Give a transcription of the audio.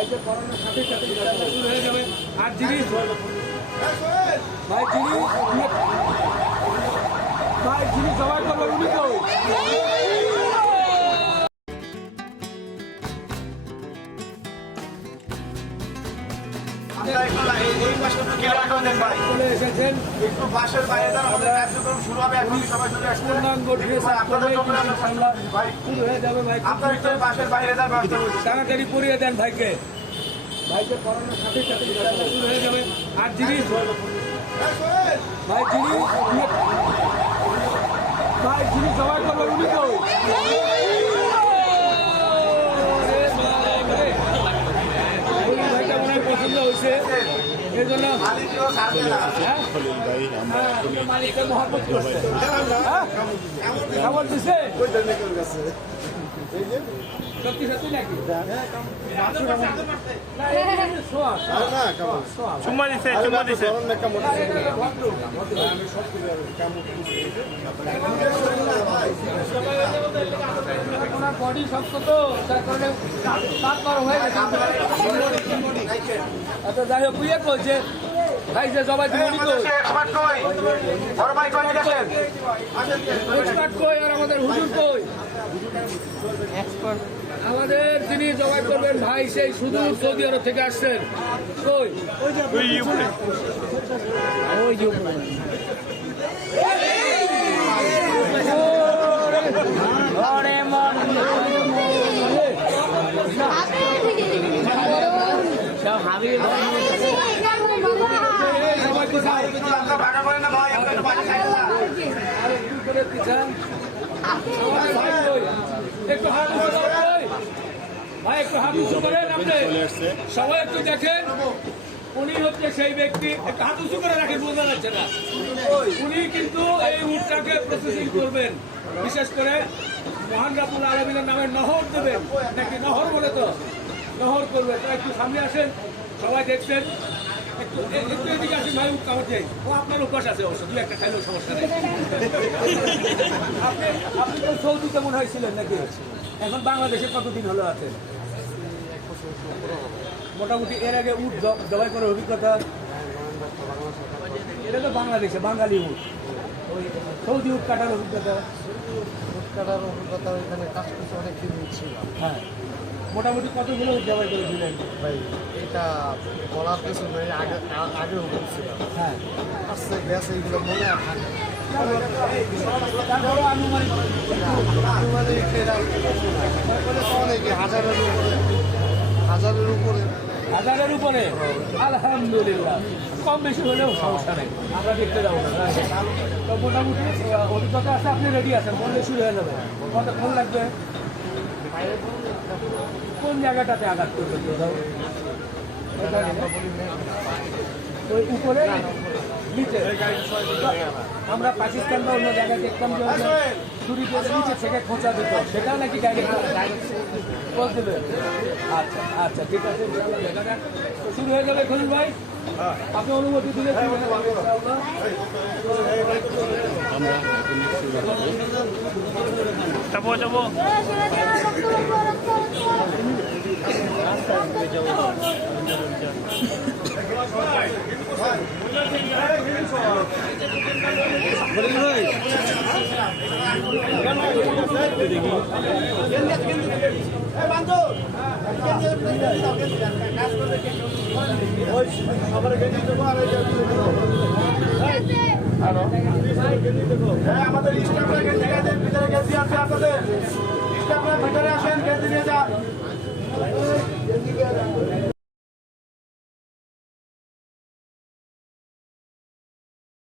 ভাইকে করানোর সাথে সাথে শুরু হয়ে যাবে। আর যিনি যিনি জবাই করবেন উনি তো চলে এসেছেন। বাসের বাইরে আমাদের কার্যক্রম শুরু হবে। এখন সবাই চলে আসছে। পূর্ণাঙ্গ ড্রেস শুরু হয়ে যাবে। ভাই বাসের বাইরে তাড়াতাড়ি পরিয়ে দেন ভাইকে করানোর সাথে সাথে শুরু হয়ে যাবে। আর যিনি যিনি জবাই করবেন উনি তো ভাইটা মনে হয় পছন্দ হয়েছে। এই জন্য মালিকের মহব্বত করছে। কেমন দিছে সত্যি সত্যি নাকি? চুম্মা দিছে বডি শক্ত তো তার কারণে দাঁত গরম হয়ে গেছে। আচ্ছা যাই হোক ইয়ে করছে ভাই যে জবাই দিবনি তো এক্সপার্ট কই আর আমাদের হুজুর কই? আমাদের যিনি জবাই করবেন ভাই সেই সুদূর সৌদি আরব থেকে আসছেন। কই একটু হাত ভাই একটু হাত উঁচু করেন আপনি সবাই একটু দেখেন। উনি হচ্ছে সেই ব্যক্তি, একটু হাত উঁচু করে রাখেন, বোঝা যাচ্ছে না। উনি কিন্তু এই উটটাকে প্রসেসিং করবেন, বিশেষ করে মহান রাব্বুল আলামিনের নামে নহর দেবেন, নাকি নহর বলে তো নহর করবে। তো একটু সামনে আসেন, সবাই দেখছেন। একটু এদিকে আসেন ভাই, উঠ কামড় দেয়। ও আপনার অভ্যাস আছে অবশ্য, দু একটা খাইলেও সমস্যা নেই। আপনি তো সৌদিতে মনে হয়েছিলেন নাকি? এখন বাংলাদেশে কতদিন হলো আছেন? মোটামুটি এর আগে উট জবাই করার অভিজ্ঞতা? এটা তো বাংলাদেশে বাঙালি উট, ওই সৌদি উট কাটার অভিজ্ঞতা? এখানে কাজ করতে অনেক দিন ছিল। হ্যাঁ, মোটামুটি কতগুলো উট জবাই করেছিলেন ভাই এটা বলার কিছু নেই, আগে ছিল। হ্যাঁ, আসছে গেছে এইগুলো মনে থাকে। তারপরে আনুমানিক অনেকে হাজারের উপরে। আলহামদুলিল্লাহ, কম বেশি হলেও সমস্যা নেই, আমরা দেখতে যাবো না। তো মোটামুটি অভিজ্ঞতা আছে, আপনি রেডি আছেন, বললে শুরু হয়ে যাবে। কতক্ষণ লাগবে? কোন জায়গাটাতে আঘাত করবে? ওই উপরে নিচে? আমরা পাকিস্তান বা অন্য জায়গায় দেখতাম যে ছুরি দিয়ে নিচে থেকে খোঁচা দিত, সেটাও নাকি ডাইরেক্ট বল দেবে? আচ্ছা আচ্ছা, ঠিক আছে, শুরু হয়ে যাবে খলিল ভাই। আপনি অনুমতি দিলে যাবো আমাদের